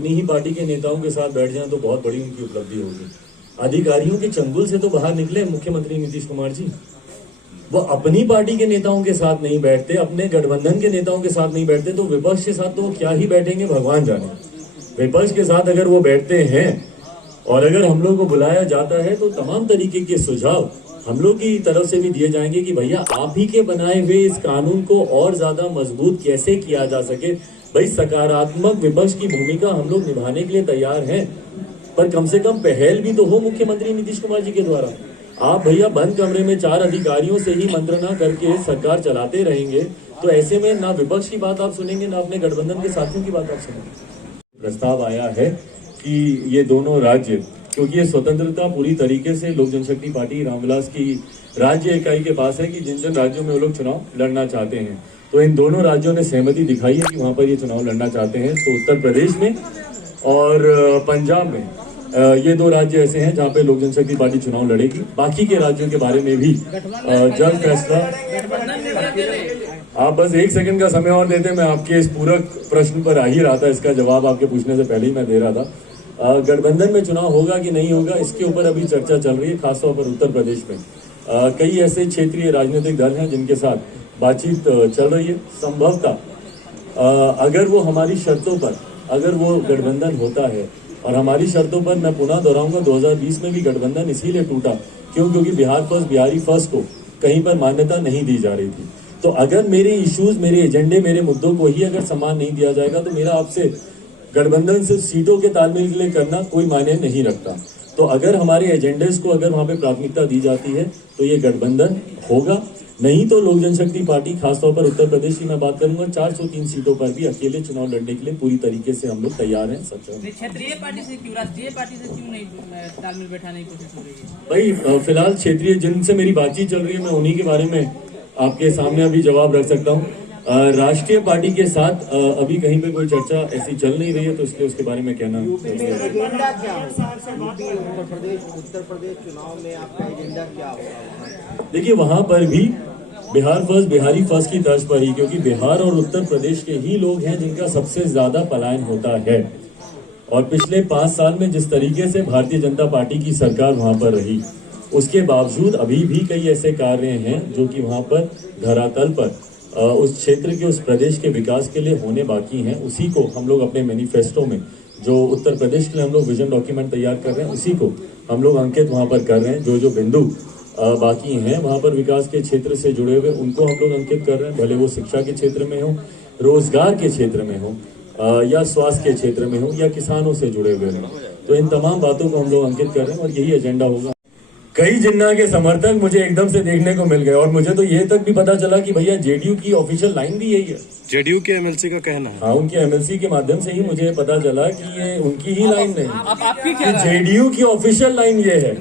अपनी ही पार्टी के नेताओं के साथ बैठ जाएं तो बहुत बड़ी उनकी उपलब्धि होगी। अधिकारियों के चंगुल से तो बाहर निकले मुख्यमंत्री नीतीश कुमार जी। वो अपनी पार्टी के नेताओं के साथ नहीं बैठते, अपने गठबंधन के नेताओं के साथ नहीं बैठते, तो विपक्ष के साथ तो वो क्या ही बैठेंगे भगवान जाने। विपक्ष के साथ अगर वो बैठते हैं और अगर हम लोग को बुलाया जाता है तो तमाम तरीके के सुझाव हम लोग की तरफ से भी दिए जाएंगे कि भैया आप ही के बनाए हुए इस कानून को और ज्यादा मजबूत कैसे किया जा सके। भाई सकारात्मक विपक्ष की भूमिका हम लोग निभाने के लिए तैयार हैं, पर कम से कम पहल भी तो हो मुख्यमंत्री नीतीश कुमार जी के द्वारा। आप भैया बंद कमरे में 4 अधिकारियों से ही मंत्रणा करके सरकार चलाते रहेंगे तो ऐसे में ना विपक्ष की बात आप सुनेंगे ना अपने गठबंधन के साथियों की बात आप सुनेंगे। प्रस्ताव आया है कि ये दोनों राज्य, क्योंकि ये स्वतंत्रता पूरी तरीके से लोक जनशक्ति पार्टी रामविलास की राज्य इकाई के पास है कि जिन जिन राज्यों में वो लोग चुनाव लड़ना चाहते हैं, तो इन दोनों राज्यों ने सहमति दिखाई है कि वहां पर ये चुनाव लड़ना चाहते हैं। तो उत्तर प्रदेश में और पंजाब में ये 2 राज्य ऐसे हैं जहां पे लोक जनशक्ति पार्टी चुनाव लड़ेगी। बाकी के राज्यों के बारे में भी जल्द फैसला। आप बस 1 सेकंड का समय और देते, मैं आपके इस पूरक प्रश्न पर आ ही रहा था, इसका जवाब आपके पूछने से पहले ही मैं दे रहा था। गठबंधन में चुनाव होगा कि नहीं होगा इसके ऊपर अभी चर्चा चल रही है, खासतौर पर उत्तर प्रदेश में। कई ऐसे क्षेत्रीय राजनीतिक दल हैं जिनके साथ बातचीत चल रही है। संभवतः अगर वो हमारी शर्तों पर, अगर वो गठबंधन होता है और हमारी शर्तों पर, मैं पुनः दोहराऊंगा 2020 में भी गठबंधन इसीलिए टूटा क्योंकि बिहार फर्स्ट, बिहारी फर्स्ट को कहीं पर मान्यता नहीं दी जा रही थी। तो अगर मेरे इश्यूज, मेरे एजेंडे, मेरे मुद्दों को ही अगर सम्मान नहीं दिया जाएगा तो मेरा आपसे गठबंधन सिर्फ सीटों के तालमेल के लिए करना कोई मायने नहीं रखता। तो अगर हमारे एजेंडेस को अगर वहां पे प्राथमिकता दी जाती है तो ये गठबंधन होगा, नहीं तो लोक जनशक्ति पार्टी, खासतौर पर उत्तर प्रदेश की मैं बात करूंगा, 403 सीटों पर भी अकेले चुनाव लड़ने के लिए पूरी तरीके से हम लोग तैयार हैं। क्षेत्रीय पार्टी से क्यों, राष्ट्रीय पार्टी से क्यों नहीं तालमेल बैठाने की कोशिश हो रही है? भाई फिलहाल क्षेत्रीय जिनसे मेरी बातचीत चल रही है मैं उन्हीं के बारे में आपके सामने अभी जवाब रख सकता हूँ। राष्ट्रीय पार्टी के साथ अभी कहीं पे कोई चर्चा ऐसी चल नहीं रही है, तो इसलिए उसके बारे में कहना। उत्तर प्रदेश चुनाव में आपका एजेंडा क्या होगा? देखिए वहां पर भी बिहार फर्स्ट, बिहारी फर्स्ट की तर्ज पर ही, क्योंकि बिहार और उत्तर प्रदेश के ही लोग हैं जिनका सबसे ज्यादा पलायन होता है। और पिछले 5 साल में जिस तरीके से भारतीय जनता पार्टी की सरकार वहां पर रही, उसके बावजूद अभी भी कई ऐसे कार्य हैं जो कि वहां पर धरातल पर उस क्षेत्र के, उस प्रदेश के विकास के लिए होने बाकी हैं। उसी को हम लोग अपने मैनिफेस्टो में, जो उत्तर प्रदेश के लिए हम लोग विजन डॉक्यूमेंट तैयार कर रहे हैं, उसी को हम लोग अंकित वहां पर कर रहे हैं। जो बिंदु बाकी हैं वहां पर विकास के क्षेत्र से जुड़े हुए, उनको हम लोग अंकित कर रहे हैं, भले वो शिक्षा के क्षेत्र में हो, रोजगार के क्षेत्र में हो, या स्वास्थ्य के क्षेत्र में हो, या किसानों से जुड़े हुए हो। तो इन तमाम बातों को हम लोग अंकित कर रहे हैं और यही एजेंडा होगा। कई जिन्ना के समर्थक मुझे एकदम से देखने को मिल गए और मुझे तो ये तक भी पता चला कि भैया जेडीयू की ऑफिशियल लाइन भी यही है। जेडीयू के एमएलसी का कहना है। हाँ, उनके एमएलसी के माध्यम से ही मुझे पता चला कि ये उनकी ही लाइन नहीं, कि जेडीयू की ऑफिशियल लाइन ये है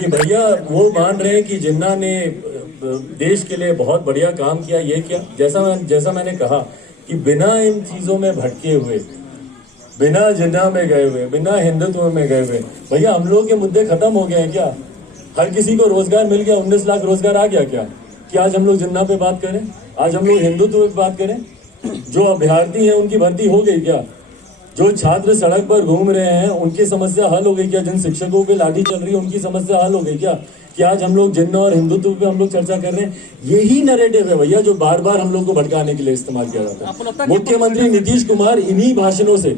कि भैया वो मान रहे हैं कि जिन्ना ने देश के लिए बहुत बढ़िया काम किया। ये क्या, जैसा मैंने कहा कि बिना इन चीजों में भटके हुए, बिना जिन्ना में गए हुए, बिना हिंदुत्व में गए हुए, भैया हम लोग के मुद्दे खत्म हो गए हैं क्या? हर किसी को रोजगार मिल गया, 19 लाख रोजगार आ गया क्या? कि आज हम लोग जिन्ना पे बात करें, आज हम लोग हिंदुत्व पे बात करें? जो अभ्यर्थी हैं उनकी भर्ती हो गई क्या? जो छात्र सड़क पर घूम रहे हैं उनकी समस्या हल हो गई क्या? जिन शिक्षकों पे लाठी चल रही है उनकी समस्या हल हो गई क्या? कि आज हम लोग जिन्ना और हिंदुत्व पे हम लोग चर्चा कर रहे हैं? यही नैरेटिव है भैया जो बार बार हम लोग को भटकाने के लिए इस्तेमाल किया जाता है। मुख्यमंत्री नीतीश कुमार इन्हीं भाषणों से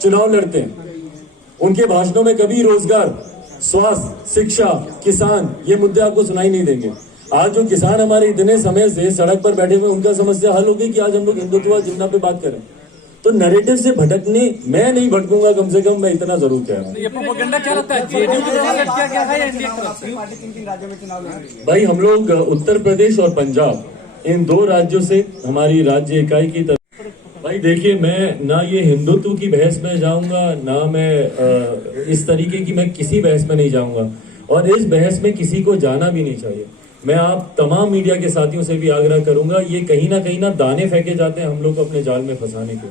चुनाव लड़ते हैं। उनके भाषणों में कभी रोजगार, स्वास्थ्य, शिक्षा, किसान, ये मुद्दे आपको सुनाई नहीं देंगे। आज जो किसान हमारे इतने समय से सड़क पर बैठे हुए, उनका समस्या हल हो गई कि आज हम लोग हिंदुत्व जिन्ना पे बात करें। तो नैरेटिव से भटकने मैं नहीं भटकूंगा, कम से कम मैं इतना जरूर कह रहा हूँ। ये प्रोपेगेंडा क्या लगता है, जेडीयू की तरफ से क्या क्या है या एनडीए की तरफ से? राज्यों में चुनाव लड़ रही है भाई हम लोग उत्तर प्रदेश और पंजाब, इन 2 राज्यों से हमारी राज्य इकाई की तरफ। भाई देखिए, मैं ना ये हिंदुत्व की बहस में जाऊंगा, ना मैं इस तरीके की मैं किसी बहस में नहीं जाऊंगा, और इस बहस में किसी को जाना भी नहीं चाहिए। मैं आप तमाम मीडिया के साथियों से भी आग्रह करूंगा, ये कहीं ना दाने फेंके जाते हैं हम लोग को अपने जाल में फंसाने के।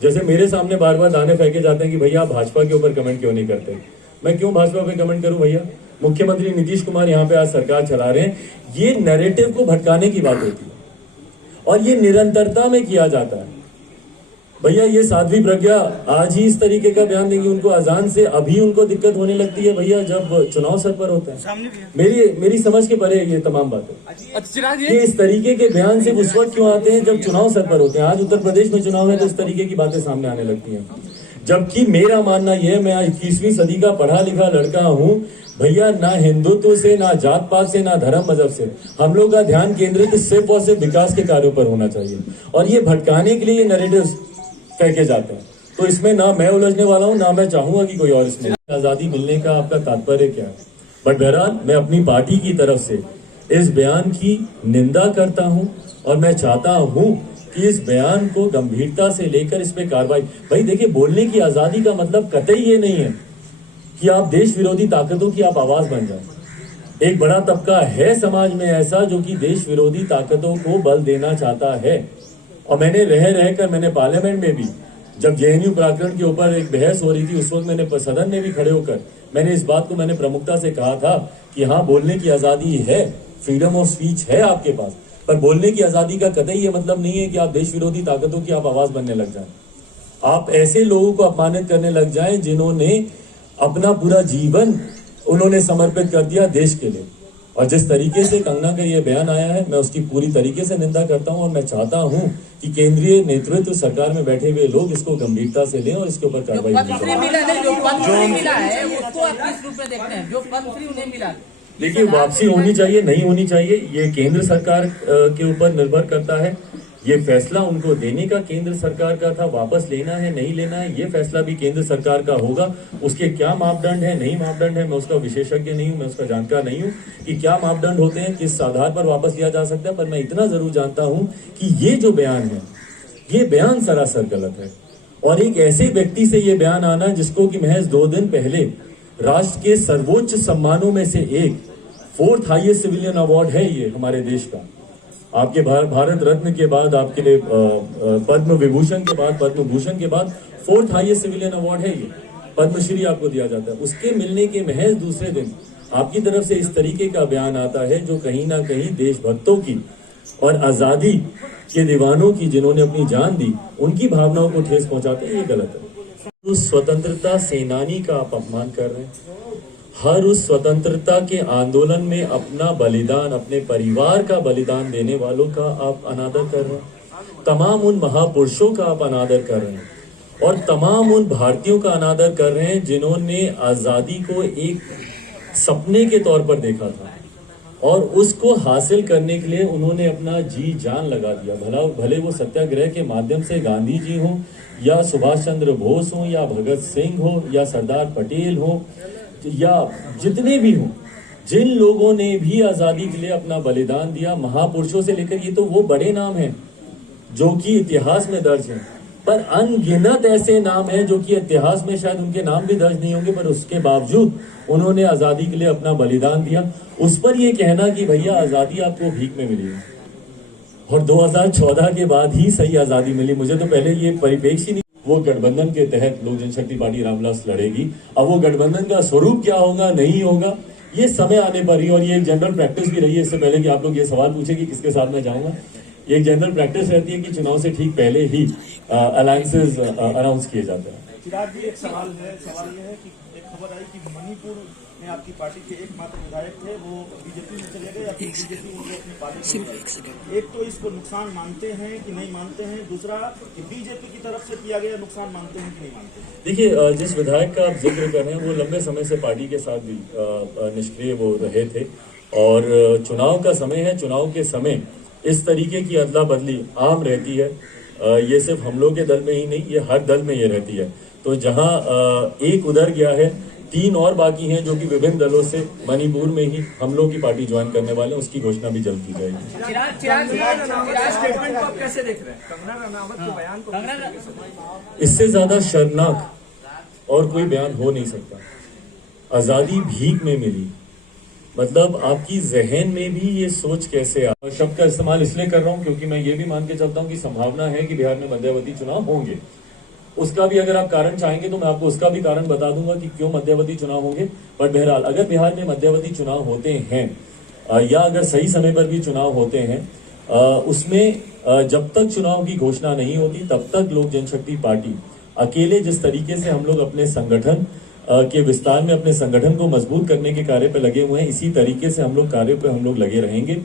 जैसे मेरे सामने बार बार दाने फेंके जाते हैं कि भैया आप भाजपा के ऊपर कमेंट क्यों नहीं करते। मैं क्यों भाजपा पे कमेंट करूं भैया? मुख्यमंत्री नीतीश कुमार यहाँ पे आज सरकार चला रहे हैं। ये नैरेटिव को भटकाने की बात होती है और ये निरंतरता में किया जाता है। भैया ये साध्वी प्रज्ञा आज ही इस तरीके का बयान देंगी, उनको अजान से अभी उनको दिक्कत होने लगती है भैया जब चुनाव सर पर होता है। मेरी समझ के परे ये तमाम बातें। अच्छा चिराग ये इस तरीके के बयान सिर्फ उस वक्त क्यों आते हैं जब चुनाव सर पर होते हैं। आज उत्तर प्रदेश में चुनाव है तो इस तरीके की बातें सामने आने लगती हैं, जबकि मेरा मानना यह है, मैं 21वीं सदी का पढ़ा लिखा लड़का हूं भैया, ना हिंदुत्व से, ना जात पात से, ना धर्म मजहब से, हम लोग का ध्यान केंद्रित सिर्फ और सिर्फ विकास के कार्यों पर होना चाहिए। और ये भटकाने के लिए ये नैरेटिव्स फेंके जाते हैं, तो इसमें ना मैं उलझने वाला हूं, ना मैं चाहूंगा कि कोई और इसमें। आजादी मिलने का आपका तात्पर्य क्या है? बट बहरहाल मैं अपनी पार्टी की तरफ से इस बयान की निंदा करता हूं और मैं चाहता हूं कि इस बयान को गंभीरता से लेकर इस पे कार्रवाई। भाई देखिए, बोलने की आजादी का मतलब कतई ये नहीं है कि आप देश विरोधी ताकतों की आप आवाज बन जाए। एक बड़ा तबका है समाज में ऐसा जो कि देश विरोधी ताकतों को बल देना चाहता है। और मैंने रहकर मैंने पार्लियामेंट में भी जब जेएनयू प्रकरण के ऊपर एक बहस हो रही थी, उस वक्त मैंने सदन में भी खड़े होकर मैंने इस बात को मैंने प्रमुखता से कहा था कि हाँ, बोलने की आजादी है, फ्रीडम ऑफ स्पीच है आपके पास, पर बोलने की आजादी का कतई ये मतलब नहीं है कि आप देश विरोधी ताकतों की आप आवाज बनने लग जाएं। आप ऐसे लोगों को अपमानित करने लग जाएं जिन्होंने अपना पूरा जीवन उन्होंने समर्पित कर दिया देश के लिए। और जिस तरीके से कंगना का ये बयान आया है, मैं उसकी पूरी तरीके से निंदा करता हूं और मैं चाहता हूं कि केंद्रीय नेतृत्व सरकार में बैठे हुए लोग इसको गंभीरता से लें और इसके ऊपर कार्रवाई करें। जो पद्मश्री मिला है उसको आप किस रूप में देखते हैं? जो पद्मश्री उन्हें मिला, देखिए, वापसी होनी चाहिए नहीं होनी चाहिए ये केंद्र सरकार के ऊपर निर्भर करता है। ये फैसला उनको देने का केंद्र सरकार का था, वापस लेना है नहीं लेना है ये फैसला भी केंद्र सरकार का होगा। उसके क्या मापदंड है नहीं मापदंड है, मैं उसका विशेषज्ञ नहीं हूं, मैं उसका जानकार नहीं हूं कि क्या मापदंड होते हैं, किस आधार पर वापस लिया जा सकता है। पर मैं इतना जरूर जानता हूं कि ये जो बयान है, ये बयान सरासर गलत है। और एक ऐसे व्यक्ति से ये बयान आना जिसको कि महज 2 दिन पहले राष्ट्र के सर्वोच्च सम्मानों में से एक 4th हाईएस्ट सिविलियन अवार्ड है ये हमारे देश का, आपके भारत रत्न के बाद, आपके लिए पद्म विभूषण के बाद, पद्म भूषण के बाद 4th हाईएस्ट सिविलियन अवार्ड है ये, पद्मश्री आपको दिया जाता है। उसके मिलने के महज दूसरे दिन आपकी तरफ से इस तरीके का बयान आता है जो कहीं ना कहीं देशभक्तों की और आजादी के दीवानों की, जिन्होंने अपनी जान दी, उनकी भावनाओं को ठेस पहुंचाते हैं। ये गलत है। उस स्वतंत्रता सेनानी का आप अपमान कर रहे हैं। हर उस स्वतंत्रता के आंदोलन में अपना बलिदान, अपने परिवार का बलिदान देने वालों का आप अनादर कर रहे हैं। तमाम उन महापुरुषों का आप अनादर कर रहे हैं और तमाम उन भारतीयों का अनादर कर रहे हैं जिन्होंने आजादी को एक सपने के तौर पर देखा था और उसको हासिल करने के लिए उन्होंने अपना जी जान लगा दिया। भले वो सत्याग्रह के माध्यम से गांधी जी हो या सुभाष चंद्र बोस हो या भगत सिंह हो या सरदार पटेल हो या जितने भी हों, जिन लोगों ने भी आजादी के लिए अपना बलिदान दिया, महापुरुषों से लेकर, ये तो वो बड़े नाम हैं जो कि इतिहास में दर्ज हैं, पर अनगिनत ऐसे नाम हैं जो कि इतिहास में शायद उनके नाम भी दर्ज नहीं होंगे, पर उसके बावजूद उन्होंने आजादी के लिए अपना बलिदान दिया। उस पर यह कहना कि भैया आजादी आपको भीख में मिली है और 2014 के बाद ही सही आजादी मिली, मुझे तो पहले ये परिप्रेक्ष्य ही नहीं। वो गठबंधन के तहत लोक जनशक्ति पार्टी रामविलास लड़ेगी। अब वो गठबंधन का स्वरूप क्या होगा नहीं होगा ये समय आने पर ही, और ये एक जनरल प्रैक्टिस भी रही है। इससे पहले कि आप लोग ये सवाल पूछे कि किसके साथ मैं जाऊंगा, ये एक जनरल प्रैक्टिस रहती है कि चुनाव से ठीक पहले ही अलायंसेस अनाउंस किए जाते हैं। चिराग जी, एक सवाल ये है कि एक खबर आई कि मणिपुर में आपकी पार्टी के एकमात्र विधायक थे, वो बीजेपी में चले गए या फिर बीजेपी उनको अपनी पार्टी। एक तो इसको नुकसान मानते हैं कि नहीं मानते हैं, दूसरा कि बीजेपी की तरफ से किया गया नुकसान मानते हैं कि नहीं मानते हैं? देखिए, जिस विधायक का आप जिक्र कर रहे हैं वो लंबे समय से पार्टी के साथ भी निष्क्रिय वो रहे थे और चुनाव का समय है, चुनाव के समय इस तरीके की अदला बदली आम रहती है। ये सिर्फ हम लोग के दल में ही नहीं, ये हर दल में ये रहती है। तो जहां एक उधर गया है, 3 और बाकी हैं जो कि विभिन्न दलों से मणिपुर में ही हम लोग की पार्टी ज्वाइन करने वाले हैं, उसकी घोषणा भी जल्द की जाएगी। चिराग स्टेटमेंट को आप कैसे देख रहे हैं? कंगना रनावत के बयान को इससे ज्यादा शर्मनाक और कोई बयान हो नहीं सकता। आजादी भीख में मिली, मतलब आपकी जहन में भी ये सोच कैसे आ। शब्द का इस्तेमाल इसलिए कर रहा हूं क्योंकि मैं ये भी मान के चलता हूं कि संभावना है कि बिहार में मध्यावधि चुनाव होंगे। उसका भी अगर आप कारण चाहेंगे तो मैं आपको उसका भी कारण बता दूंगा कि क्यों मध्यावधि चुनाव होंगे। बट बहरहाल अगर बिहार में मध्यावधि चुनाव होते हैं या अगर सही समय पर भी चुनाव होते हैं, उसमें जब तक चुनाव की घोषणा नहीं होती तब तक लोक जनशक्ति पार्टी अकेले जिस तरीके से हम लोग अपने संगठन के विस्तार में अपने संगठन को मजबूत करने के कार्य पे लगे हुए हैं, इसी तरीके से हम लोग कार्य पे हम लोग लगे रहेंगे।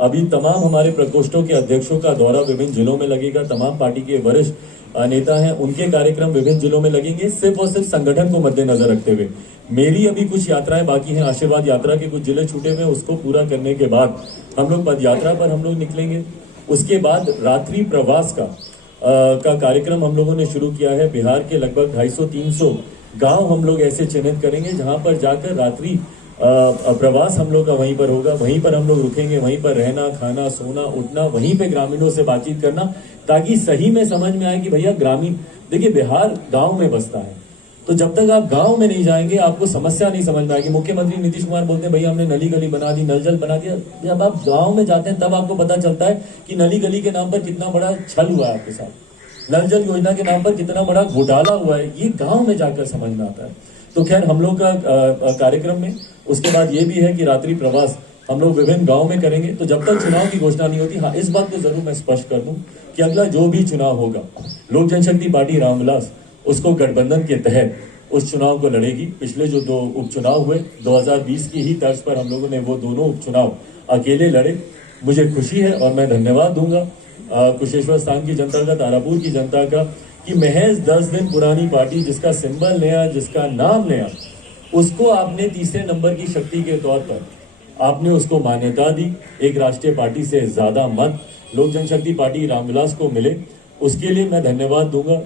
अभी तमाम हमारे प्रकोष्ठों के अध्यक्षों का दौरा विभिन्न जिलों में लगेगा, तमाम पार्टी के वरिष्ठ नेता हैं उनके कार्यक्रम विभिन्न जिलों में लगेंगे, सिर्फ और सिर्फ संगठन को मद्देनजर रखते हुए। मेरी अभी कुछ यात्राएं बाकी हैं, आशीर्वाद यात्रा के कुछ जिले छूटे हुए हैं, उसको पूरा करने के बाद हम लोग पद यात्रा पर हम लोग निकलेंगे। उसके बाद रात्रि प्रवास का कार्यक्रम हम लोगों ने शुरू किया है। बिहार के लगभग 250-300 गांव हम लोग ऐसे चिन्हित करेंगे जहां पर जाकर रात्रि प्रवास हम लोग का वहीं पर होगा, वहीं पर हम लोग रुकेंगे, वहीं पर रहना, खाना, सोना, उठना, वहीं पे ग्रामीणों से बातचीत करना, ताकि सही में समझ में आए कि भैया ग्रामीण, देखिए बिहार गांव में बसता है, तो जब तक आप गांव में नहीं जाएंगे आपको समस्या नहीं समझ में आएगी। मुख्यमंत्री नीतीश कुमार बोलते हैं भैया हमने नली गली बना दी, नल जल बना दिया। जब आप गांव में जाते हैं तब आपको पता चलता है कि नली गली के नाम पर कितना बड़ा छल हुआ है आपके साथ, नल जल योजना के नाम पर कितना बड़ा घोटाला हुआ है, ये गांव में जाकर समझ में आता है। तो खैर हम लोग का कार्यक्रम में उसके बाद ये भी है कि रात्रि प्रवास हम लोग विभिन्न गांव में करेंगे। तो जब तक चुनाव की घोषणा नहीं होती, हाँ इस बात को जरूर मैं स्पष्ट कर दूं कि अगला जो भी चुनाव होगा, लोक जनशक्ति पार्टी रामविलास उसको गठबंधन के तहत उस चुनाव को लड़ेगी। पिछले जो 2 उपचुनाव हुए 2020 की ही तर्ज पर हम लोगों ने वो दोनों उपचुनाव अकेले लड़े। मुझे खुशी है और मैं धन्यवाद दूंगा कुशेश्वर स्थान की जनता का, तारापुर की जनता का, कि महज 10 दिन पुरानी पार्टी जिसका सिंबल नया, जिसका नाम नया, उसको आपने तीसरे नंबर की शक्ति के तौर पर आपने उसको मान्यता दी। एक राष्ट्रीय पार्टी से ज्यादा मत लोक जनशक्ति पार्टी रामविलास को मिले, उसके लिए मैं धन्यवाद दूंगा।